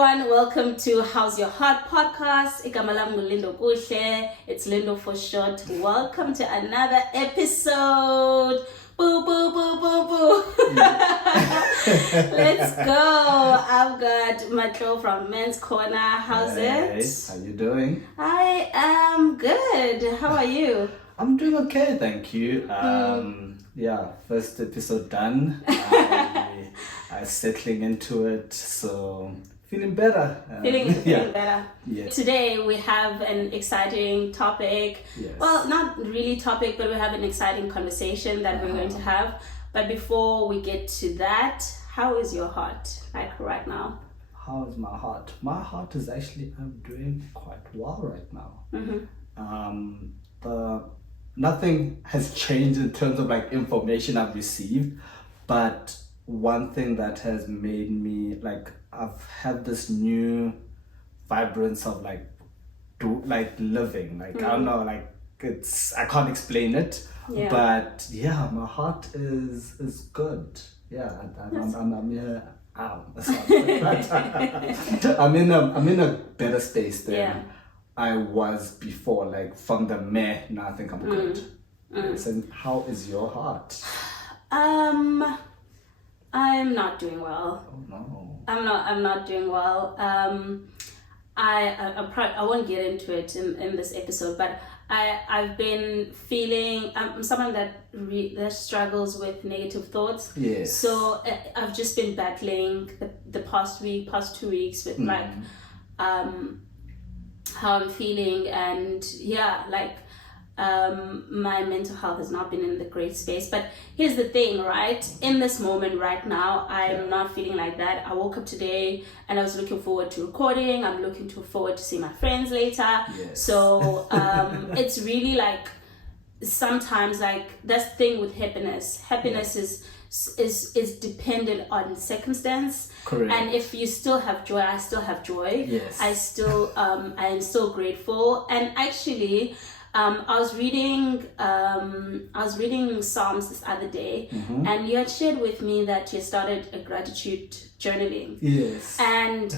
everyone, welcome to How's Your Heart podcast. Igama lami nguLindo Kuhle. It's Lindo for short. Welcome to another episode. Boo, boo, boo, boo, boo. Let's go. I've got Matlou from Men's Corner. How's it? How you doing? I am good. How are you? I'm doing okay, thank you. Yeah, first episode done. I'm settling into it, so feeling better. Feeling better. Yes. Today we have an exciting topic. Yes. Well, not really topic, but we have an exciting conversation that we're going to have. But before we get to that, how is your heart like right now? How is my heart? My heart is actually, I'm doing quite well right now. Nothing has changed in terms of like information I've received, but one thing that has made me like, I've had this new vibrance of living, I don't know, like I can't explain it, but yeah, my heart is good. Yeah, I'm here. I'm in a better space than I was before, like from the meh. Now I think I'm good. Yes, and how is your heart? I'm not doing well. Oh no. I'm not doing well. I won't get into it in this episode, but I've been feeling, I'm someone that struggles with negative thoughts. Yes. So I've just been battling the past 2 weeks with how I'm feeling, and my mental health has not been in the great space. But here's the thing, right? In this moment right now, I'm not feeling like that. I woke up today and I was looking forward to recording. I'm looking forward to see my friends later. Yes. So it's really like, sometimes like that's the thing with happiness. Happiness is dependent on circumstance. Correct. And if you still have joy, I still have joy. Yes. I am still grateful. And actually, I was reading Psalms this other day, and you had shared with me that you started a gratitude journaling. Yes. And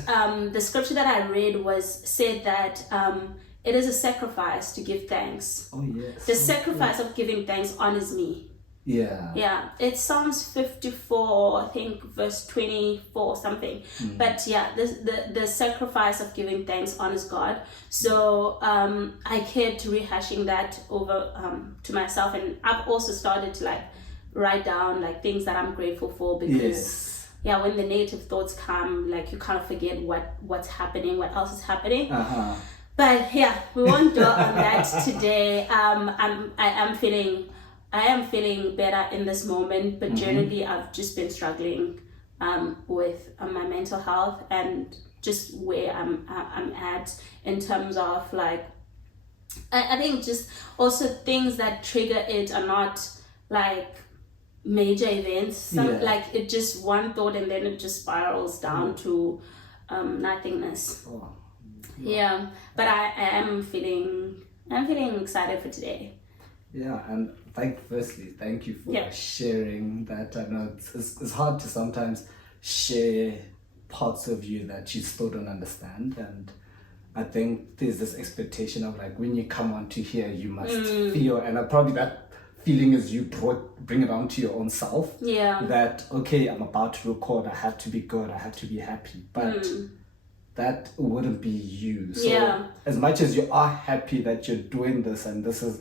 the scripture that I read said that it is a sacrifice to give thanks. Oh yes. The sacrifice of giving thanks honors me. Yeah. Yeah, it's Psalms 54, I think verse 24 something. But yeah, the sacrifice of giving thanks honors God. So I kept rehashing that over to myself, and I've also started to like write down like things that I'm grateful for, because when the negative thoughts come, like you kind of forget what's happening, what else is happening. But yeah, we won't dwell on that today. I am feeling better in this moment, but generally I've just been struggling with my mental health and just where I'm at in terms of like, I think just also things that trigger it are not like major events. Like it just one thought and then it just spirals down to nothingness. Yeah, but I am feeling excited for today. Yeah, and firstly, thank you for sharing that. I know it's hard to sometimes share parts of you that you still don't understand, and I think there's this expectation of like when you come onto here, you must feel, and probably that feeling is you bring it onto your own self. Yeah. That okay, I'm about to record. I have to be good. I have to be happy, but. That wouldn't be you. So as much as you are happy that you're doing this and this is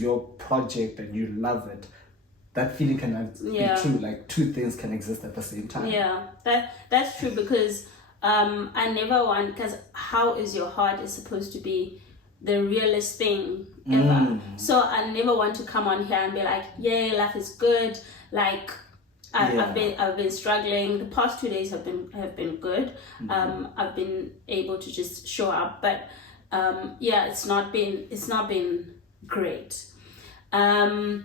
your project and you love it, that feeling can be true. Like two things can exist at the same time. Yeah, that's true, because I never want, because how is your heart is supposed to be the realest thing ever. So I never want to come on here and be like, yay, life is good. Like I've been struggling. The past 2 days have been good. I've been able to just show up, but it's not been great. But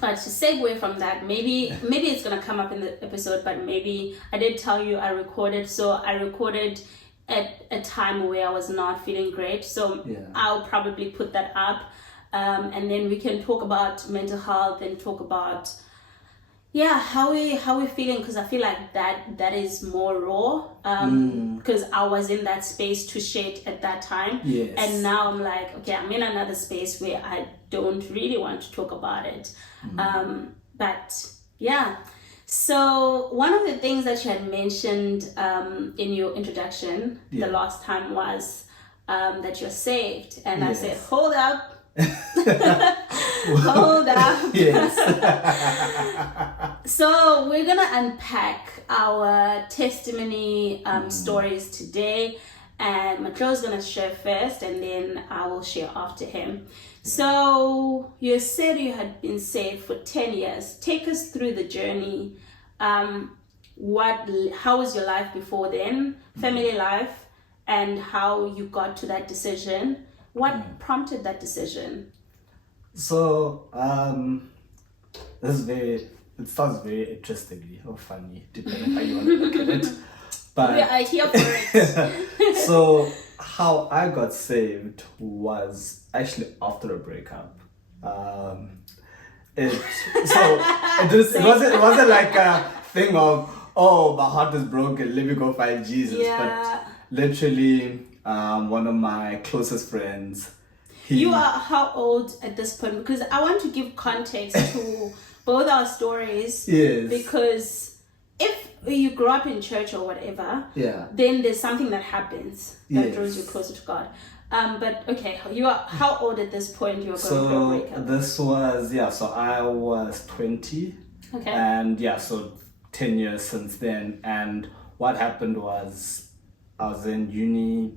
to segue from that, maybe it's gonna come up in the episode, but maybe I did tell you I recorded. So I recorded at a time where I was not feeling great. So I'll probably put that up, and then we can talk about mental health and talk about how we feeling, because I feel like that is more raw, because I was in that space to share it at that time. Yes. And now I'm like, okay, I'm in another space where I don't really want to talk about it. But yeah, so one of the things that you had mentioned in your introduction the last time was that you're saved, and I said, hold up. Hold up. Yes. So we're gonna unpack our testimony stories today, and Matlou's gonna share first, and then I will share after him. So you said you had been saved for 10 years. Take us through the journey. How was your life before then, family life, and how you got to that decision? What prompted that decision? So, it sounds very interestingly or funny, depending how you want to look at it. But we are here for it. So, how I got saved was actually after a breakup. It wasn't like a thing of, oh, my heart is broken, let me go find Jesus. Yeah. But literally, one of my closest friends. You are how old at this point? Because I want to give context to both our stories. Yes. Because if you grew up in church or whatever, then there's something that happens that draws you closer to God. But okay, you are how old at this point? You were going through a breakup. This was so I was 20. Okay. And so 10 years since then. And what happened was I was in uni.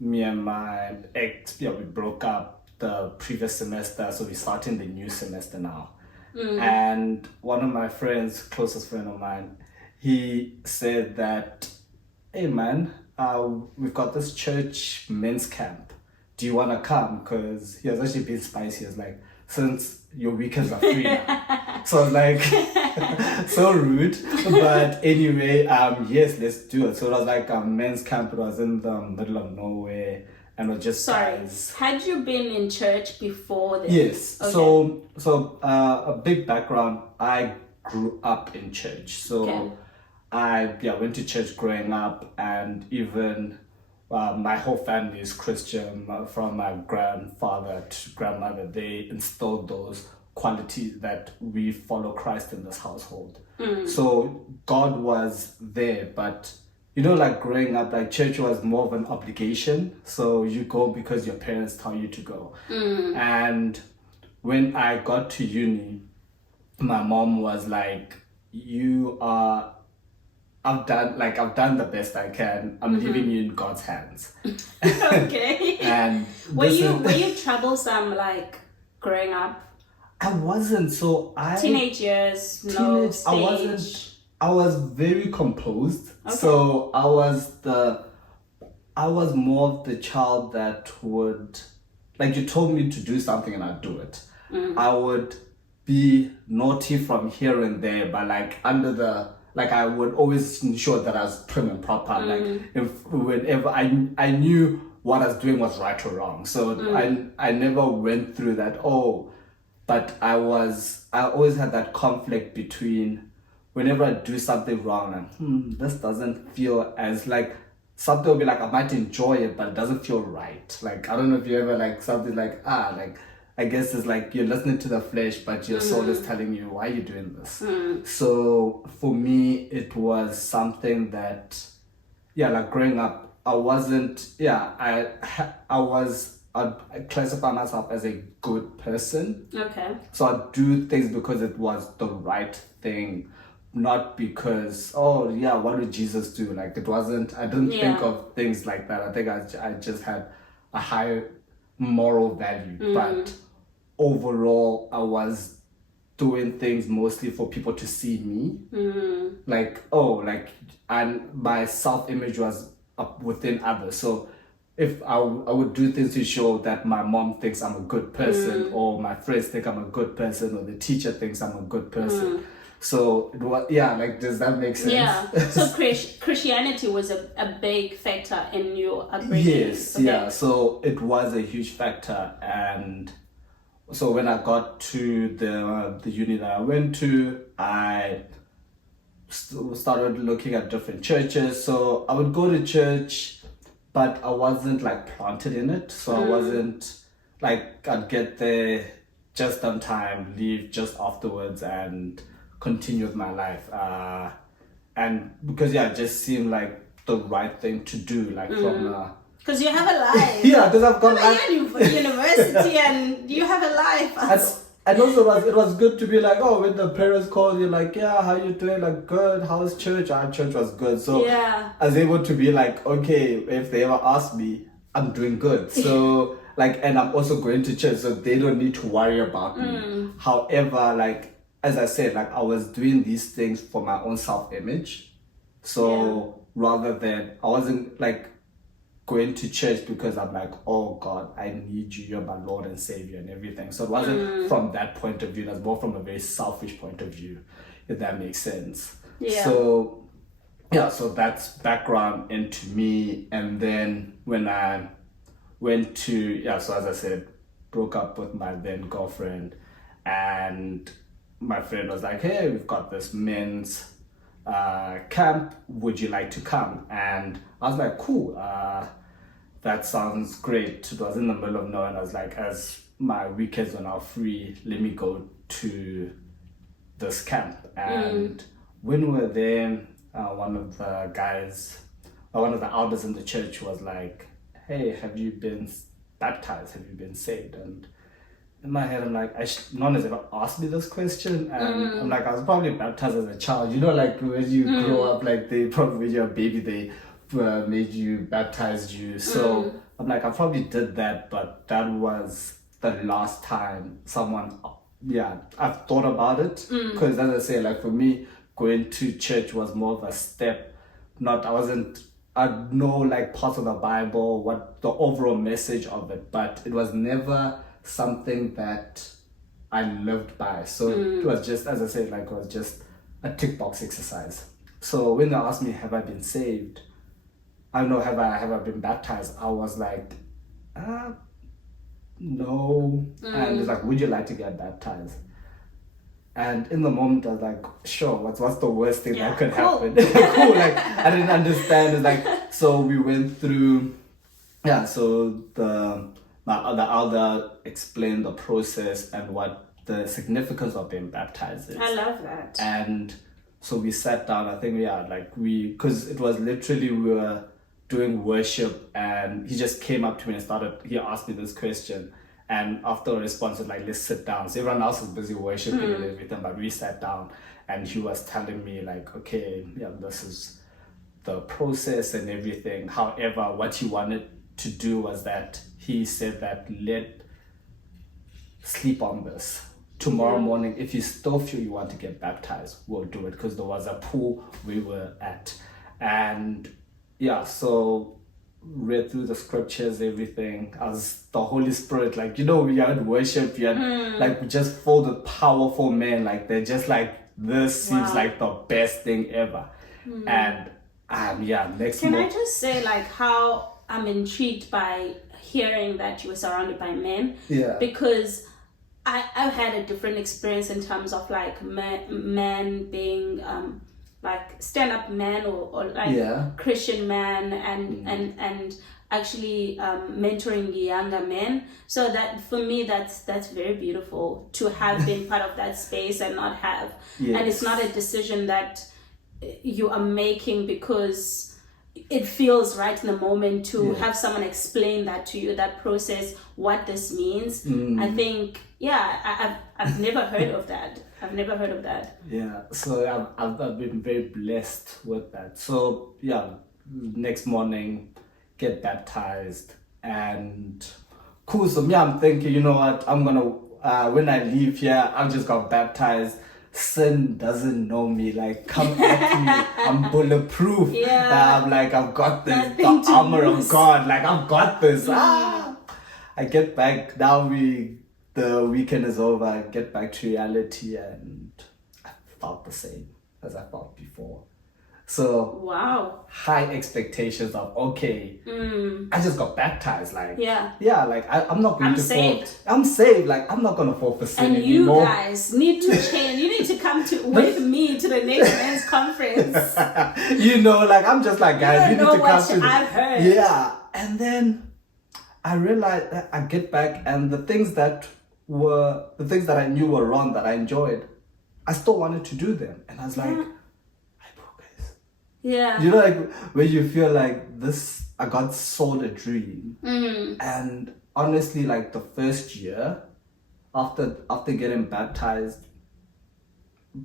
Me and my ex, we broke up the previous semester, so we're starting the new semester now. And one of my friends, closest friend of mine, he said that, hey man, we've got this church men's camp. Do you want to come? Because he was actually being spicy. He was like, since your weekends are free now. So I was like, so rude. But anyway, yes, let's do it. So it was like a men's camp. It was in the middle of nowhere. And it was just guys. Had you been in church before this? Yes. Okay. So a big background. I grew up in church. So I went to church growing up, and even my whole family is Christian, from my grandfather to grandmother. They instilled those qualities that we follow Christ in this household. So God was there, but like growing up, like church was more of an obligation. So you go because your parents tell you to go. And when I got to uni, my mom was like, I've done the best I can. I'm leaving you in God's hands. Okay. And were you troublesome, like growing up? I wasn't. So teenage years, no stage. I was very composed. Okay. So I was more of the child that would, like, you told me to do something and I'd do it. I would be naughty from here and there, but like I would always ensure that I was prim and proper. Like whenever I knew what I was doing was right or wrong. So I never went through that. But I always had that conflict between whenever I do something wrong, like, this doesn't feel as like, something will be like, I might enjoy it, but it doesn't feel right. Like, I don't know if you ever like something like, like, I guess it's like you're listening to the flesh, but your soul is telling you, why are you doing this? So for me, it was something that, like growing up, I wasn't, I'd classify myself as a good person. Okay. So I'd do things because it was the right thing, not because, what would Jesus do? Like, it wasn't, I didn't think of things like that. I think I just had a higher moral value. But overall, I was doing things mostly for people to see me. And my self-image was up within others. So if I would do things to show that my mom thinks I'm a good person, or my friends think I'm a good person, or the teacher thinks I'm a good person. So it was, does that make sense? Yeah. So Christianity was a big factor in your upbringing. Yes. Okay. Yeah. So it was a huge factor, and so when I got to the uni that I went to, I started looking at different churches. So I would go to church, but I wasn't like planted in it. So I wasn't like, I'd get there just on time, leave just afterwards, and continue with my life. And because it just seemed like the right thing to do, like from because you have a life. yeah, because I've got like university and you have a life. And also it was good to be like, oh, when the parents called you, like, yeah, how you doing? Like, good. How's church? Our church was good. So yeah. I was able to be like, okay, if they ever ask me, I'm doing good. So like, and I'm also going to church, so they don't need to worry about me. However, like, as I said, like, I was doing these things for my own self-image. So rather than, I wasn't like going to church because I'm like, oh God, I need you, you're my Lord and Savior and everything. So it wasn't from that point of view, that's more from a very selfish point of view, if that makes sense. Yeah. So that's background into me. And then when I went to, so as I said, broke up with my then girlfriend, and my friend was like, hey, we've got this men's camp, would you like to come? And I was like, cool, that sounds great. It was in the middle of nowhere, and I was like, as my weekends are now free, let me go to this camp. And when we were there, one of the guys, or one of the elders in the church was like, hey, have you been baptized? Have you been saved? And in my head, I'm like, no one has ever asked me this question. And I'm like, I was probably baptized as a child. You know, like when you grow up, like they probably, when you're a baby, they made you, baptized you. So I'm like, I probably did that, but that was the last time someone, I've thought about it. Because as I say, like for me, going to church was more of a step. I know like parts of the Bible, what the overall message of it, but it was never something that I lived by. So it was just, as I said, like it was just a tick box exercise. So when they asked me, have I been saved? I don't know, have I been baptized? I was like, no. And it's like, would you like to get baptized? And in the moment, I was like, sure, what's the worst thing that could happen? Cool, like, I didn't understand. It's like, so we went through, so the elder explained the process and what the significance of being baptized is. I love that. And so we sat down, I think, because it was literally, we were doing worship, and he just came up to me and he asked me this question. And after a response, was like, let's sit down. So everyone else was busy worshiping and everything, but we sat down, and he was telling me like, okay, this is the process and everything. However, what he wanted to do was that he said that sleep on this. Tomorrow morning, if you still feel you want to get baptized, we'll do it, because there was a pool we were at. And so read through the scriptures, everything, as the Holy Spirit, like, we had worship, we had like just full of powerful men, like they're just like, this seems like the best thing ever. And next Can I just say like how I'm intrigued by hearing that you were surrounded by men? Because I've had a different experience in terms of like men being like stand-up man or like Christian man and actually mentoring younger men. So that for me, that's very beautiful to have been part of that space and not have. And it's not a decision that you are making because it feels right in the moment to have someone explain that to you, that process, what this means. I think, I've never heard of that. I've never heard of that. So I've been very blessed with that. So next morning, get baptized, and cool. So I'm thinking, you know what, I'm gonna when I leave here, I've just got baptized. Sin doesn't know me. Like, come at me, I'm bulletproof. I'm like, I've got this, the armor of God. Like, I've got this. I get back now. The weekend is over. I get back to reality, and I felt the same as I felt before. So wow, high expectations of, okay, I just got baptized, like like I'm not going I'm to saved. fall. I'm saved, like I'm not gonna fall for sin And you anymore. guys need to change. You need to come with me to the next men's conference. Like I'm just like, guys, you need to come to I've heard. Yeah. And then I realized that I get back, and the things that I knew were wrong that I enjoyed, I still wanted to do them. And I was like, yeah. like where you feel like this, I got sold a dream. And honestly, like the first year after getting baptized,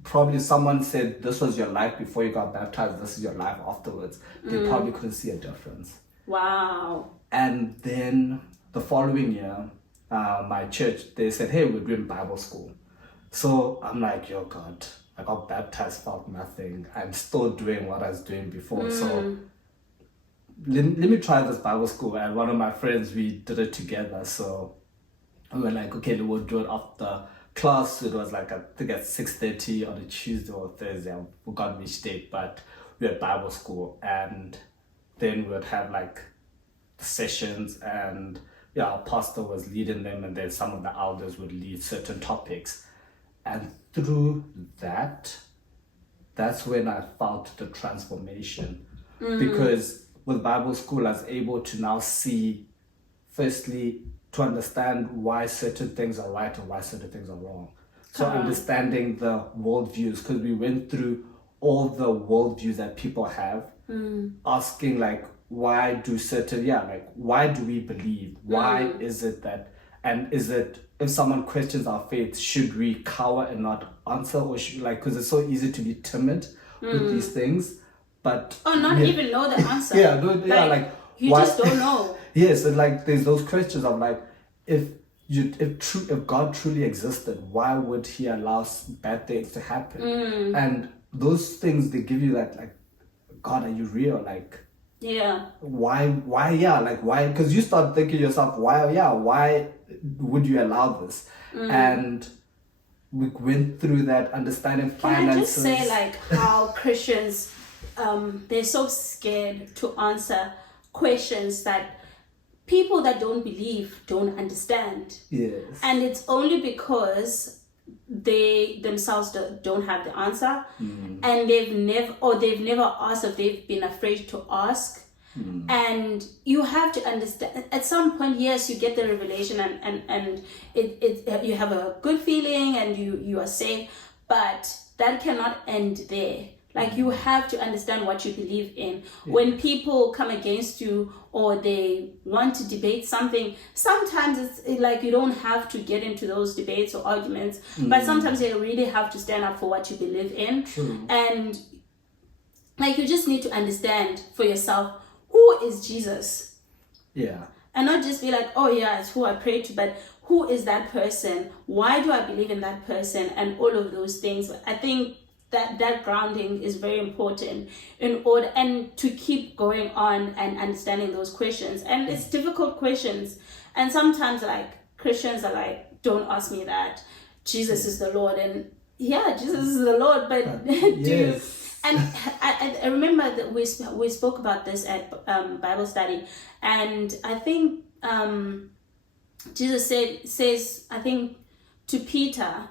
probably someone said this was your life before you got baptized, this is your life afterwards. They probably couldn't see a difference. Wow. And then the following year, my church, they said, hey, we're doing Bible school. So I'm like, yo, God, I got baptized, felt nothing. I'm still doing what I was doing before. So let me try this Bible school. And one of my friends, we did it together. So we were like, okay, we'll do it after class. It was like, I think at 6:30 on a Tuesday or Thursday. I forgot which date, but we had Bible school. And then we would have like sessions, and our pastor was leading them, and then some of the elders would lead certain topics. And through that's when I felt the transformation. Because with Bible school, I was able to now see, firstly, to understand why certain things are right and why certain things are wrong. So understanding the worldviews, because we went through all the worldviews that people have, asking like, why do certain, like, why do we believe? Why is it that, and is it, if someone questions our faith, should we cower and not answer, or should, like, because it's so easy to be timid with these things, but even know the answer. like you why, just don't know. Yes, and like there's those questions of like, if God truly existed, why would he allow bad things to happen? And those things, they give you that, like, God, are you real? Like, why, like, why? Because you start thinking yourself, why would you allow this? And we went through that, understanding finances. Can I just say, like, how Christians, they're so scared to answer questions that people that don't believe don't understand. Yes. And it's only because they themselves don't have the answer, and they've never asked, or they've been afraid to ask. And you have to understand, at some point, yes, you get the revelation, and it you have a good feeling, and you are safe, but that cannot end there. Like, you have to understand what you believe in. When people come against you, or they want to debate something, sometimes it's like you don't have to get into those debates or arguments, but sometimes you really have to stand up for what you believe in. And like, you just need to understand for yourself, who is Jesus? And not just be like, oh yeah, it's who I pray to, but who is that person? Why do I believe in that person? And all of those things. I think that grounding is very important in order, and to keep going on and understanding those questions. And it's difficult questions, and sometimes, like, Christians are like, don't ask me that, Jesus is the Lord. And Jesus is the Lord, but and I remember that we spoke about this at Bible study, and I think Jesus says I think to Peter,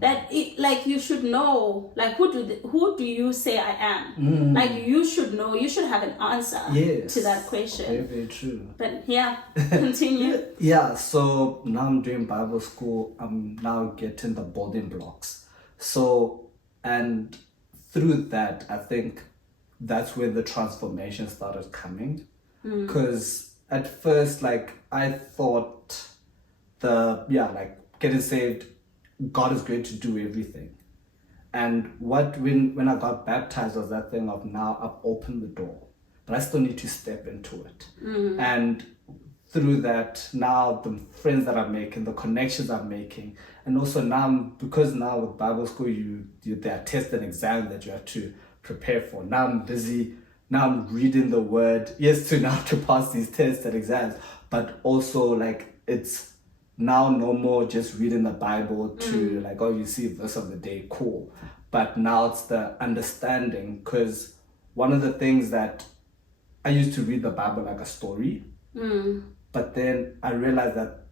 that like, you should know, like, who do you say I am? Like, you should know, you should have an answer to that question. Very, very true. But continue. So now I'm doing Bible school. I'm now getting the building blocks. So, and through that, I think that's where the transformation started coming. Because at first, like, I thought like, getting saved, God is going to do everything. And when I got baptized was that thing of, now I've opened the door, but I still need to step into it. And through that, now the friends that I'm making, the connections I'm making, and also now, because now with Bible school, there are tests and exams that you have to prepare for. Now I'm busy. Now I'm reading the word. Yes, to pass these tests and exams, but also, like, it's now no more just reading the Bible to like, oh, you see verse of the day, cool. But now it's the understanding, because one of the things that I used to read the Bible like a story, but then I realized that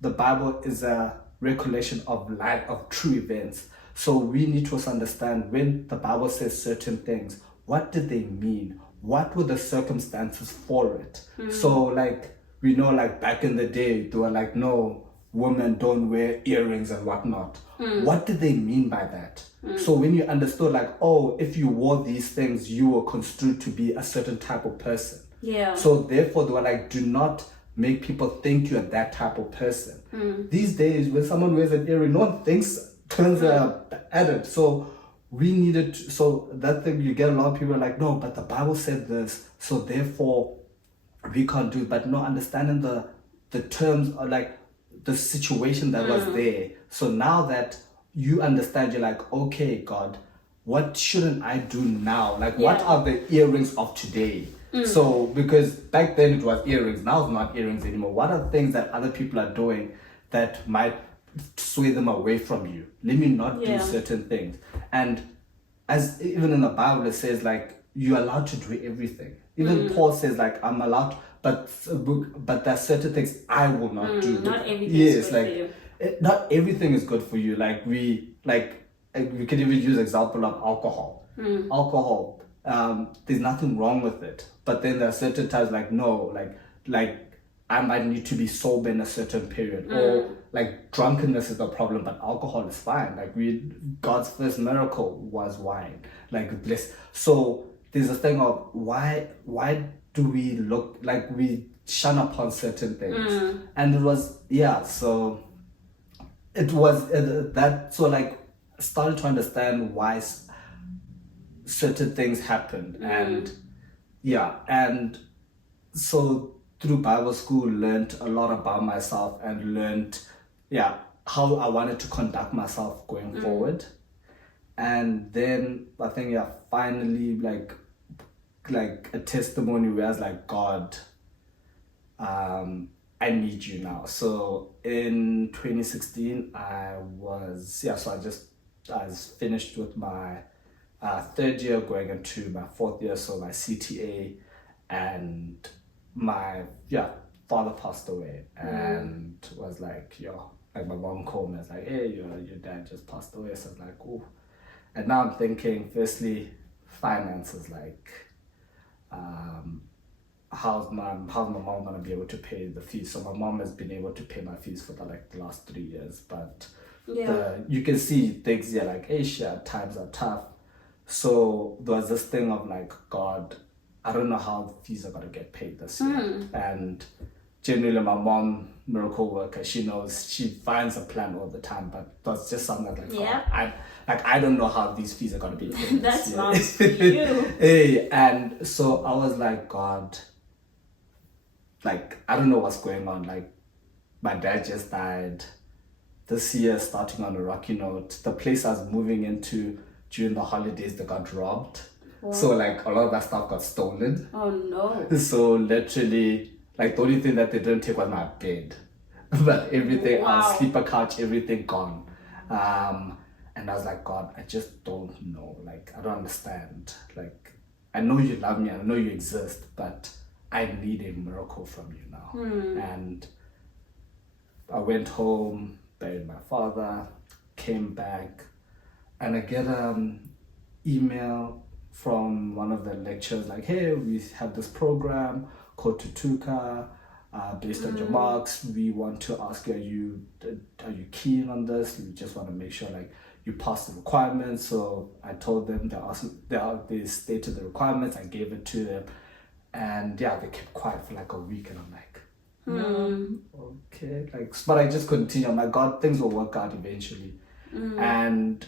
the Bible is a recollection of life, of true events. So we need to also understand when the Bible says certain things, what did they mean? What were the circumstances for it? So like, we know like back in the day, they were like, no, women don't wear earrings and whatnot. What did they mean by that? So when you understood like, oh, if you wore these things, you were construed to be a certain type of person. Yeah. So therefore they were like, do not make people think you're that type of person. These days, when someone wears an earring, no one turns at it. So we needed to, so that thing, you get a lot of people like, no, but the Bible said this, so therefore we can't do it. But no, understanding the terms or like the situation that was there. So now that you understand, you're like, okay, God, what shouldn't I do now? Like, what are the earrings of today? So, because back then it was earrings, now it's not earrings anymore. What are things that other people are doing that might sway them away from you? Let me not do certain things. And as even in the Bible, it says like, you're allowed to do everything. Even Paul says like, I'm allowed, but there's certain things I will not do. Not everything is good like, for you. Not everything is good for you. Like we can even use example of alcohol. Alcohol, there's nothing wrong with it, but then there are certain times like no, like I might need to be sober in a certain period, or like drunkenness is the problem, but alcohol is fine. Like God's first miracle was wine, like bliss. So there's a thing of why do we look like we shun upon certain things, and it was so it was that, so like started to understand why certain things happened, and so through Bible school learned a lot about myself and learned how I wanted to conduct myself going forward. And then I think finally like a testimony where I was like, God, I need you now. So in 2016 I was finished with my third year going into my fourth year, so my CTA, and my father passed away, and was like, like my mom called me, was like, hey, your dad just passed away. So I was like, oh. And now I'm thinking, firstly, finances, like how's my mom gonna be able to pay the fees? So my mom has been able to pay my fees for the last 3 years, but you can see things like Asia times are tough. So there was this thing of like, God, I don't know how the fees are gonna get paid this year. And generally my mom, miracle worker, she knows, she finds a plan all the time, but that's just something like I don't know how these fees are gonna be paid. That's not you. Hey, and so I was like, God, like I don't know what's going on. Like my dad just died this year, starting on a rocky note. The place I was moving into during the holidays, they got robbed. Wow. So like a lot of that stuff got stolen. Oh no. So literally, like the only thing that they didn't take was my bed. But everything else, sleeper couch, everything gone. And I was like, God, I just don't know. Like I don't understand. Like I know you love me, I know you exist, but I need a miracle from you now. And I went home, buried my father, came back, and I get email from one of the lecturers like, hey, we have this program called Tutuka, based on your marks. We want to ask you, are you keen on this? We just want to make sure like you pass the requirements. So I told them, they stated the requirements, I gave it to them, and they kept quiet for like a week, and I'm like, okay, like, but I just continue. I'm like, God, things will work out eventually. And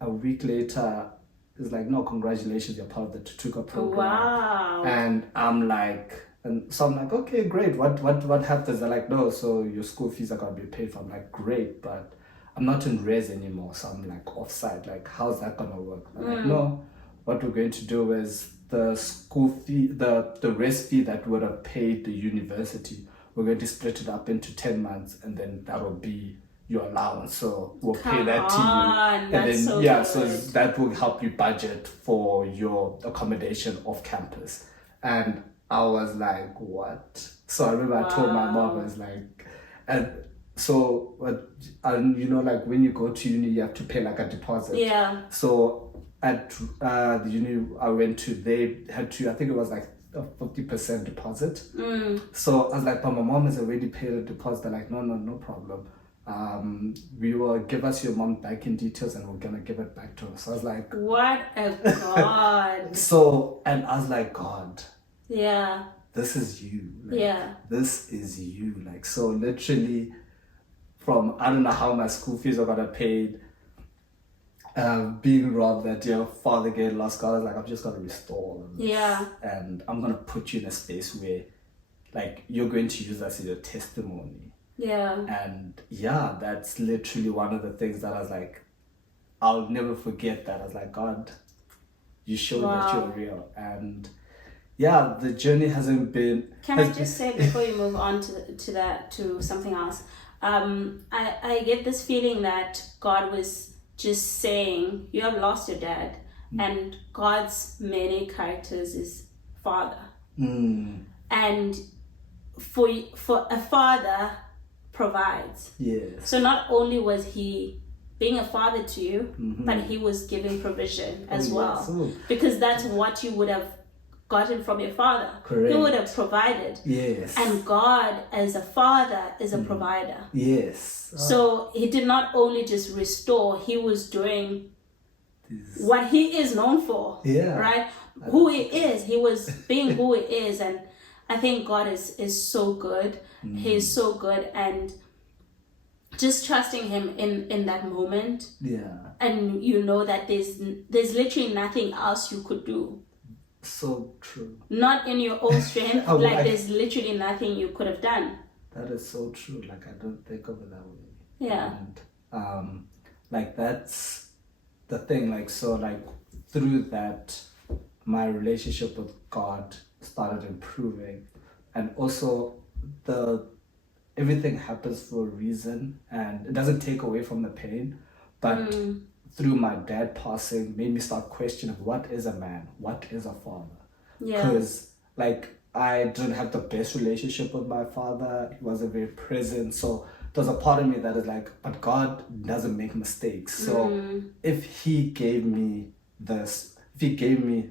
a week later, it's like, no, congratulations, you're part of the Tutuka program. Wow. And I'm like, so I'm like, okay, great. What happens? They're like, no, so your school fees are gonna be paid for. I'm like, great, but I'm not in res anymore, so I'm like offside. Like, how's that gonna work? I'm like, no, what we're going to do is the school fee, the res fee that would have paid the university, we're going to split it up into 10 months, and then that'll be your allowance, so we'll pay Come that to you, on, and that's then so yeah, good. so that will help you budget for your accommodation off campus. And I was like, what? So I remember I told my mom, I was like, and so and you know, like when you go to uni, you have to pay like a deposit. Yeah. So at the uni I went to, they had to, I think it was like a 50% deposit. So I was like, but my mom has already paid a deposit. They're like, no problem. We will give us your mom banking details and we're gonna give it back to her. So I was like, what a God. So, and I was like, God, yeah, this is you. Like, yeah, this is you. Like, so literally from, I don't know how my school fees are gonna paid, being robbed, that your father get lost, God, I was like, I'm just gonna restore all of this. Yeah. And I'm gonna put you in a space where like you're going to use us as your testimony. yeah, And yeah, that's literally one of the things that I was like, I'll never forget that. I was like, God, you showed that you're real. And yeah, the journey hasn't been. Can I just say before you move on to something else? I get this feeling that God was just saying, you have lost your dad, and God's many characters is father. And for a father provides. Yes. So not only was he being a father to you, but he was giving provision as well. So, because that's what you would have gotten from your father. correct. He would have provided. Yes. And God as a father is a provider. Yes. So he did not only just restore, he was doing what he is known for. Yeah. Right? Who he is. He was being who he is. And I think God is so good. He's so good. And just trusting him in that moment. Yeah. And you know that there's literally nothing else you could do. So true. Not in your own strength. There's literally nothing you could have done. That is so true. Like, I don't think of it that way. Yeah. And like, that's the thing. Like, so like through that, my relationship with God started improving. And also everything happens for a reason, and it doesn't take away from the pain, but through my dad passing made me start questioning, what is a man, what is a father? Because like I didn't have the best relationship with my father. He wasn't very present, so there's a part of me that is like, but God doesn't make mistakes. So if he gave me this, if he gave me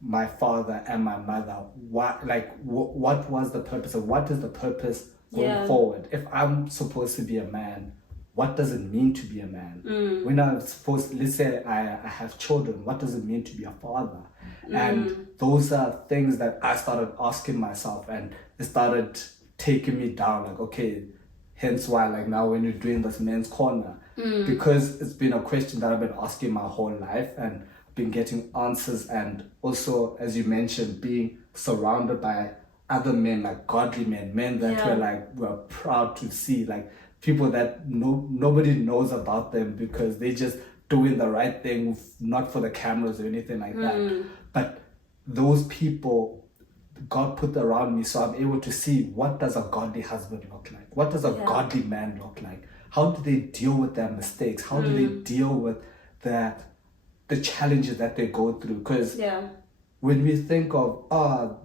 my father and my mother, what was the purpose, and what is the purpose going forward? If I'm supposed to be a man, what does it mean to be a man? When I'm supposed, let's say I have children, what does it mean to be a father? And those are things that I started asking myself, and it started taking me down, like, okay, hence why like now when you're doing this men's corner, because it's been a question that I've been asking my whole life, and been getting answers. And also, as you mentioned, being surrounded by other men, like godly men that we're proud to see, like people that nobody knows about them because they just doing the right thing, not for the cameras or anything like that. But those people God put around me, so I'm able to see, what does a godly husband look like? What does a godly man look like? How do they deal with their mistakes? How do they deal with the challenges that they go through? Because when we think of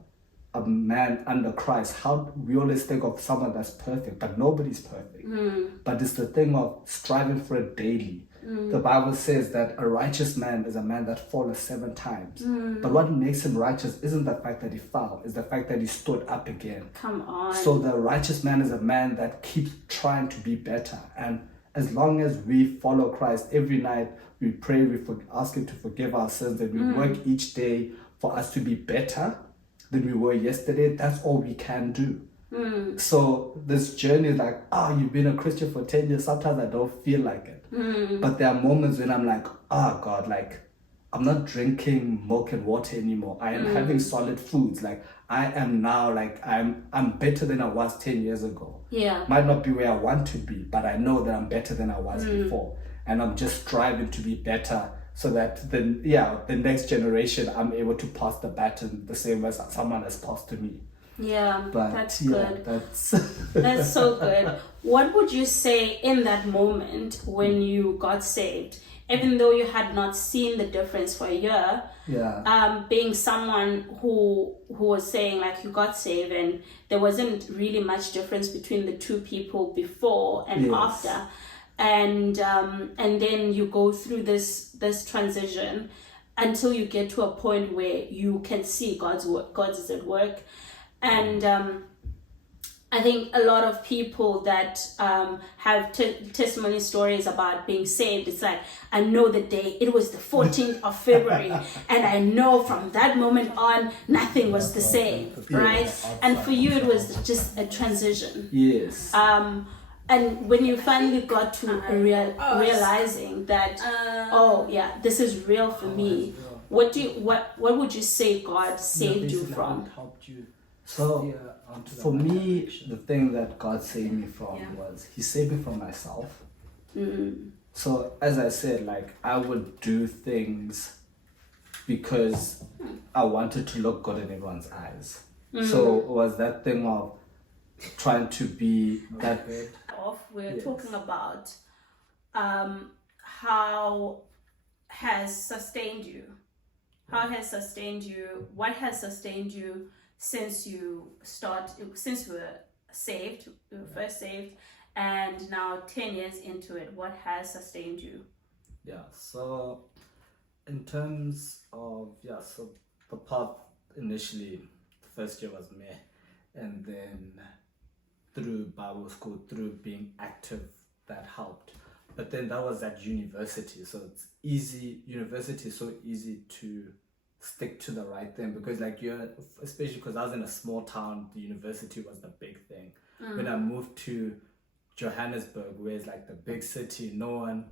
a man under Christ, how we always think of someone that's perfect, but nobody's perfect. But it's the thing of striving for it daily. The Bible says that a righteous man is a man that falleth 7 times. But what makes him righteous isn't the fact that he fell, it's the fact that he stood up again. Come on. So the righteous man is a man that keeps trying to be better. And as long as we follow Christ every night, we pray, we ask him to forgive our sins, and we work each day for us to be better than we were yesterday, that's all we can do. So this journey is like, you've been a Christian for 10 years. Sometimes I don't feel like it. But there are moments when I'm like, God, like I'm not drinking milk and water anymore. I am having solid foods. Like I am now, like I'm better than I was 10 years ago. Might not be where I want to be, but I know that I'm better than I was before. And I'm just striving to be better, so that the next generation, I'm able to pass the baton the same as someone has passed to me. Yeah, But that's yeah, good. that's That's so good. What would you say in that moment when you got saved, even though you had not seen the difference for a year, yeah, being someone who was saying like you got saved and there wasn't really much difference between the two people before and yes, after, and then you go through this transition until you get to a point where you can see God's work, God is at work, and I think a lot of people that have testimony stories about being saved, it's like, I know the day, it was the 14th of February, and I know from that moment on, nothing was the same, right? And for you, it was just a transition. yes, And when you finally got to realizing that, oh yeah, this is real for me, what would you say God saved you from? so for me, the thing that God saved me from was He saved me from myself. So as I said, like I would do things because I wanted to look good in everyone's eyes. So it was that thing of trying to be that. We're talking about how has sustained you. How has sustained you? What has sustained you since you were saved, you were first saved, and now 10 years into it? What has sustained you? Yeah, so in terms of, so the path initially, the first year was meh, and then through Bible school, through being active, that helped. But then that was at university, so it's easy. University is so easy to stick to the right thing because, like, especially because I was in a small town, the university was the big thing. When I moved to Johannesburg, where it's like the big city, no one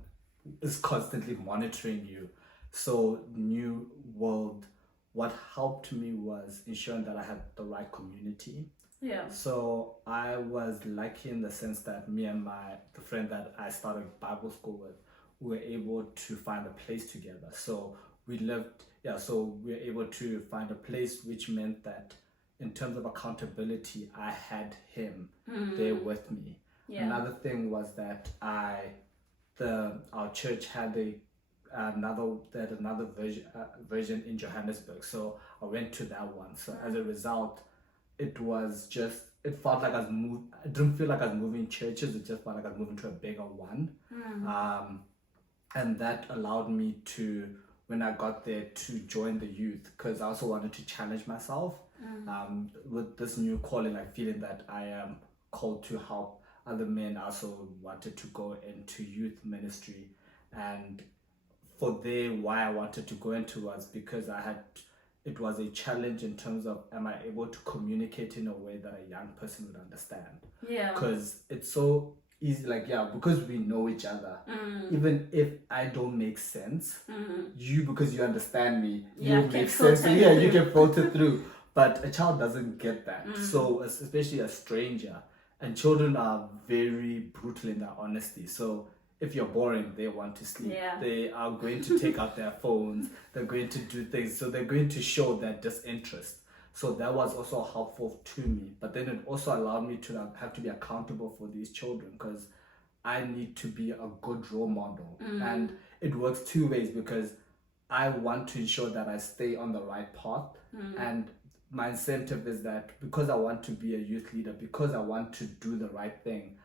is constantly monitoring you. So, new world. What helped me was ensuring that I had the right community. Yeah. So I was lucky in the sense that me and the friend that I started Bible school with, we were able to find a place together. So we were able to find a place, which meant that in terms of accountability, I had him there with me. Yeah. Another thing was that our church had another version in Johannesburg. So I went to that one. So as a result, it felt like I didn't feel like I was moving churches, it just felt like I was moving to a bigger one. And that allowed me to, when I got there, to join the youth, because I also wanted to challenge myself with this new calling, like feeling that I am called to help other men. I also wanted to go into youth ministry, and why I wanted to go into was because it was a challenge in terms of, am I able to communicate in a way that a young person would understand? Yeah. Because it's so easy, because we know each other, even if I don't make sense, because you understand me, you make sense. So you can filter through. But a child doesn't get that. So especially a stranger, and children are very brutal in their honesty. So if you're boring, they want to sleep. Yeah. They are going to take out their phones. They're going to do things. So they're going to show their disinterest. So that was also helpful to me. But then it also allowed me to have to be accountable for these children, because I need to be a good role model. And it works two ways, because I want to ensure that I stay on the right path. And my incentive is that because I want to be a youth leader, because I want to do the right thing,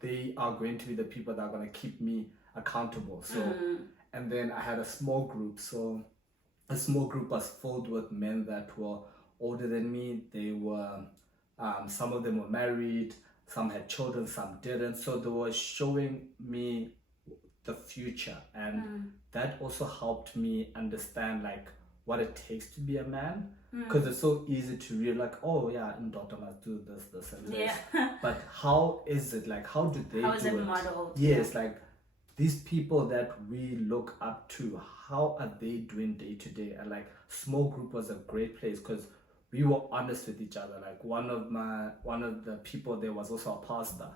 they are going to be the people that are going to keep me accountable. So, and then I had a small group. So a small group was filled with men that were older than me. They were, some of them were married, some had children, some didn't. So they were showing me the future, and that also helped me understand what it takes to be a man, because it's so easy to read in daughter must do this and this. But how is it, how do they how do it modeled? Yes, these people that we look up to, how are they doing day to day? And small group was a great place because we were honest with each other. One of the people there was also a pastor,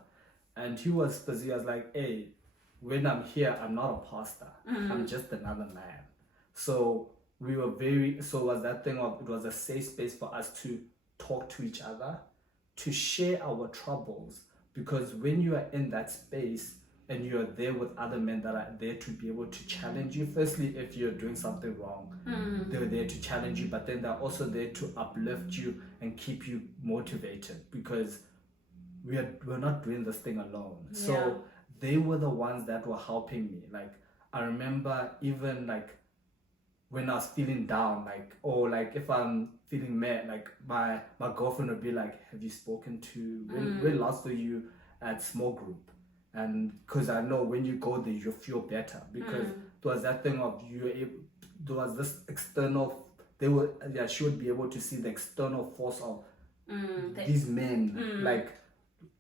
and he was busy. I was like, hey, when I'm here, I'm not a pastor. I'm just another man. So we were very, so it was that thing of, it was a safe space for us to talk to each other, to share our troubles. Because when you are in that space and you're there with other men that are there to be able to challenge you, firstly, if you're doing something wrong, they're there to challenge you, but then they're also there to uplift you and keep you motivated, because we're not doing this thing alone. Yeah. So they were the ones that were helping me. Like, I remember even like when I was feeling down, like, or like if I'm feeling mad, like my girlfriend would be like, have you spoken to, when last were you at small group? And because I know when you go there, you feel better, because there was that thing of there was this external, she would be able to see the external force of these men, like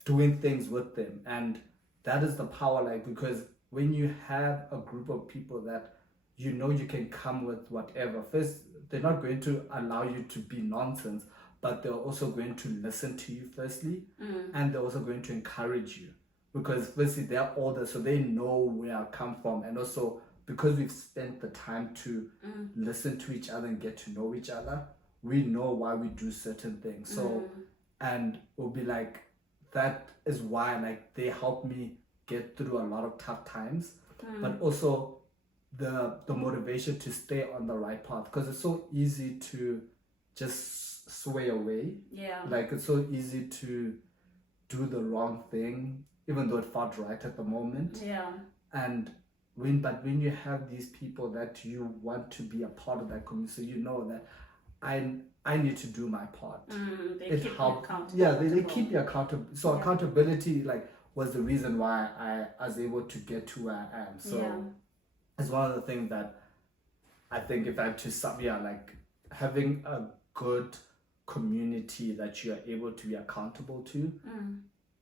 doing things with them. And that is the power, like, because when you have a group of people that you know you can come with whatever, first, they're not going to allow you to be nonsense, but they're also going to listen to you firstly, and they're also going to encourage you, because firstly, they're older, so they know where I come from, and also because we've spent the time to listen to each other and get to know each other, we know why we do certain things. So, and we'll be like, that is why, like, they help me get through a lot of tough times, but also the motivation to stay on the right path, because it's so easy to just sway away. Yeah. Like, it's so easy to do the wrong thing, even though it felt right at the moment. Yeah. And when you have these people that you want to be a part of that community, so you know that I need to do my part. They keep you accountable. Yeah, they keep you accountable. So accountability, like, was the reason why I was able to get to where I am. So it's one of the things that I think, if I had to sum, like, having a good community that you are able to be accountable to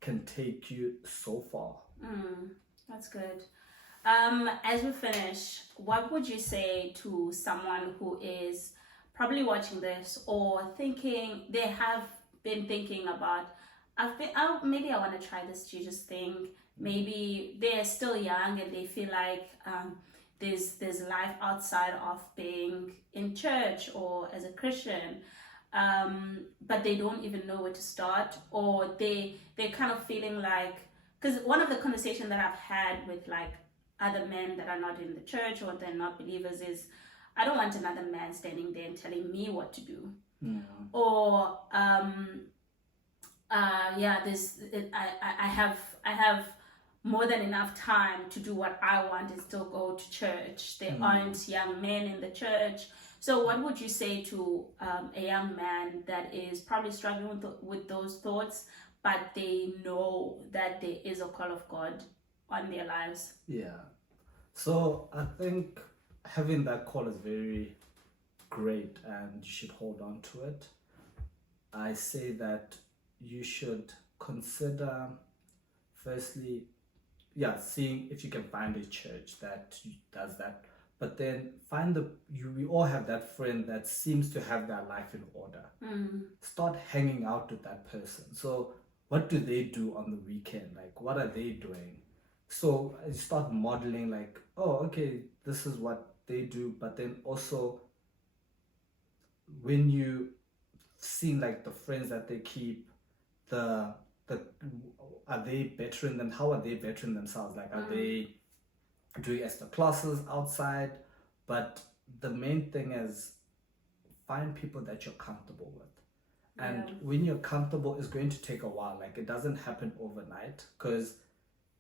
can take you so far. That's good. As we finish, what would you say to someone who is probably watching this, or thinking, they have been thinking about, maybe I want to try this Jesus thing. Maybe they're still young and they feel like there's life outside of being in church or as a Christian, but they don't even know where to start, or they're kind of feeling like, because one of the conversations that I've had with like other men that are not in the church or they're not believers is, I don't want another man standing there and telling me what to do. Or I have more than enough time to do what I want and still go to church. There aren't young men in the church. So what would you say to a young man that is probably struggling with those thoughts, but they know that there is a call of God on their lives? Yeah. So I think having that call is very great and you should hold on to it. I say that you should consider, firstly, seeing if you can find a church that does that. But then we all have that friend that seems to have their life in order. Start hanging out with that person. So what do they do on the weekend? Like, what are they doing? So I start modeling, like, oh, okay, this is what they do. But then also, when you see like the friends that they keep, are they bettering them? How are they bettering themselves? Like, are they doing extra classes outside? But the main thing is, find people that you're comfortable with. And when you're comfortable, it's going to take a while. Like, it doesn't happen overnight, because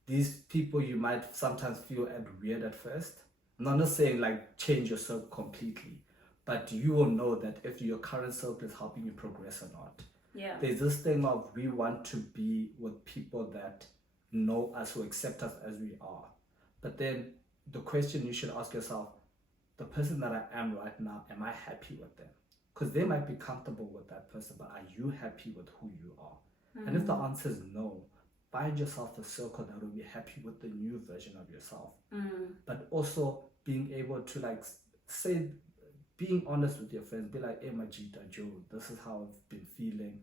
these people, you might sometimes feel weird at first. I'm not saying like change your circle completely, but you will know that if your current circle is helping you progress or not. Yeah. There's this thing of, we want to be with people that know us, who accept us as we are. But then the question you should ask yourself, the person that I am right now, am I happy with them? Because they might be comfortable with that person, but are you happy with who you are? And if the answer is no, find yourself a circle that will be happy with the new version of yourself. But also being able to, like, say, being honest with your friends, be like, hey, Majita, Joe, this is how I've been feeling.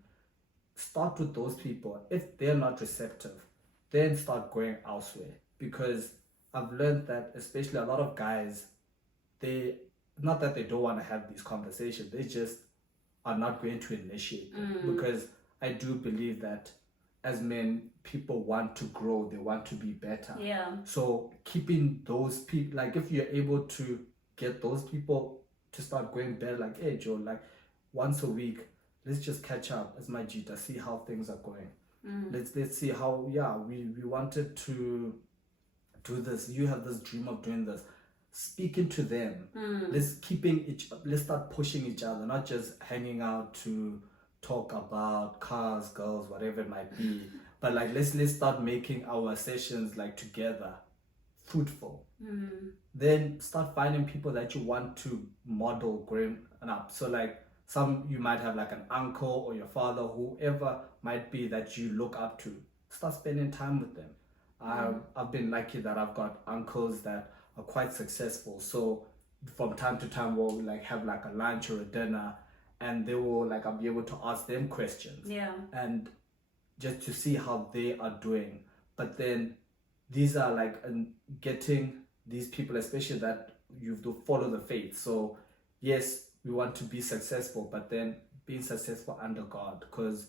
Start with those people. If they're not receptive, then start going elsewhere. Because I've learned that, especially a lot of guys, they not that they don't want to have these conversations, they just are not going to initiate them. Because I do believe that as men, people want to grow, they want to be better. Yeah. So keeping those people, like if you're able to get those people to start going better, like, hey Joe, like once a week, let's just catch up as my Jita, see how things are going. Let's see how, we wanted to do this. You have this dream of doing this. Speaking to them. Let's start pushing each other, not just hanging out to talk about cars, girls, whatever it might be. But like let's start making our sessions like together fruitful. Then start finding people that you want to model growing up. So like some, you might have like an uncle or your father, whoever might be that you look up to. Start spending time with them. I've been lucky that I've got uncles that are quite successful. So from time to time we'll like have like a lunch or a dinner, and they will like, I'll be able to ask them questions. Yeah. And just to see how they are doing. But then these are like getting these people, especially that you have to follow the faith. So yes, we want to be successful, but then being successful under God. Because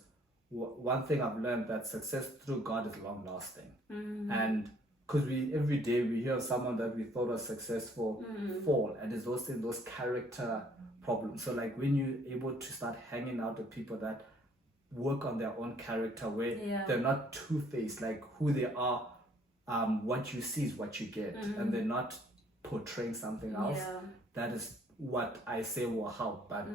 one thing I've learned, that success through God is long lasting. And because every day we hear of someone that we thought was successful fall, and there's those character problems. So like when you're able to start hanging out with people that work on their own character, where they're not two-faced, like who they are, what you see is what you get, and they're not portraying something else. That is what I say will help. But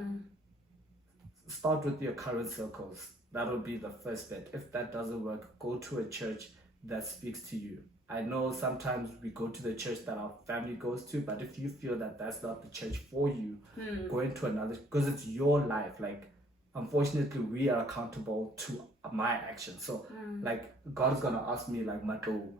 start with your current circles. That would be the first bit. If that doesn't work, go to a church that speaks to you. I know sometimes we go to the church that our family goes to, but if you feel that that's not the church for you, go into another, because it's your life. Like, unfortunately, we are accountable to my actions. So like God's gonna ask me like, Matlou,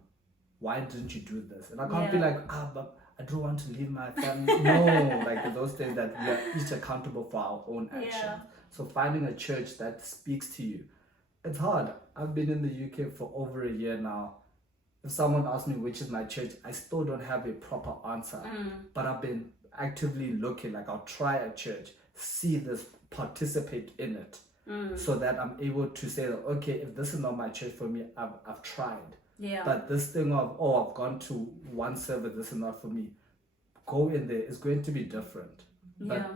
why didn't you do this? And I can't be like, but I don't want to leave my family. No, like those things, that we are each accountable for our own actions. So finding a church that speaks to you, it's hard. I've been in the UK for over a year now. If someone asks me which is my church, I still don't have a proper answer. But I've been actively looking. Like, I'll try a church, see this, participate in it, so that I'm able to say that, okay, if this is not my church for me, I've tried. But this thing of, I've gone to one service, this is not for me, go in there. It's going to be different. But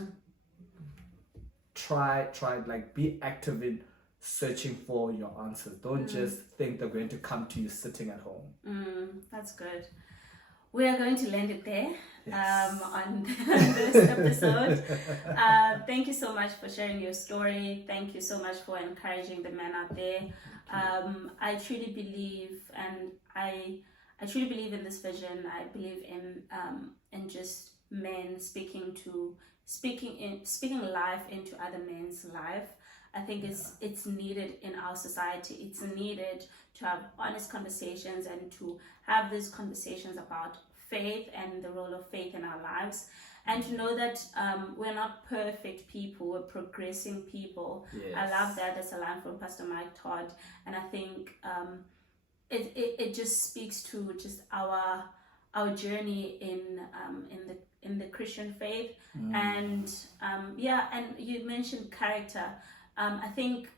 try, like, be active in searching for your answers. Don't just think they're going to come to you sitting at home. That's good. We are going to land it there on this episode. Thank you so much for sharing your story. Thank you so much for encouraging the men out there. I truly believe, and I truly believe in this vision. I believe in just men speaking life into other men's life. I think it's needed in our society. It's needed to have honest conversations and to have these conversations about faith and the role of faith in our lives, and to know that we're not perfect people, we're progressing people. I love that. That's a line from Pastor Mike Todd, and I think it just speaks to just our journey in the Christian faith. And and you mentioned character. I think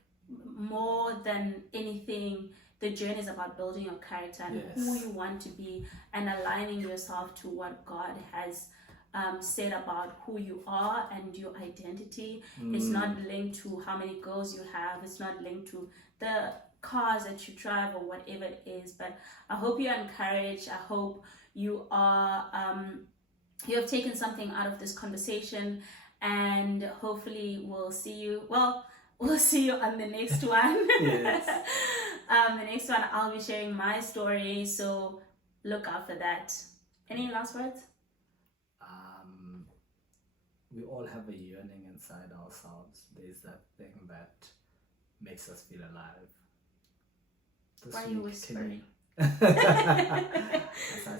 more than anything, the journey is about building your character and who you want to be, and aligning yourself to what God has said about who you are and your identity. It's not linked to how many girls you have. It's not linked to the cars that you drive or whatever it is. But I hope you're encouraged. I hope you are you have taken something out of this conversation, and hopefully we'll see you on the next one. The next one I'll be sharing my story, so look out for that. Any last words? We all have a yearning inside ourselves. There's that thing that makes us feel alive. Why are you whispering?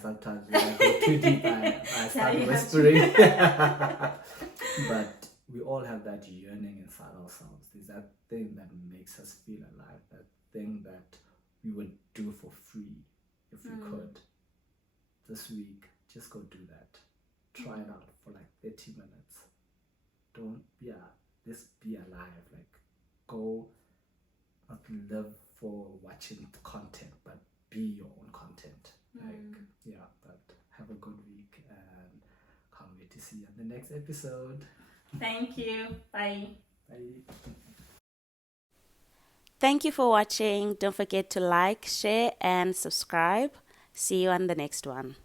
Sometimes when I go too deep, I start whispering. But we all have that yearning inside ourselves. There's that thing that makes us feel alive, that thing that we would do for free if we could. This week, just go do that. Try it out for like 30 minutes. Don't, let's be alive. Like, go, not live for watching the content, but be your own content. But have a good week and can't wait to see you on the next episode. Thank you. Bye. Bye. Thank you for watching. Don't forget to like, share, and subscribe. See you on the next one.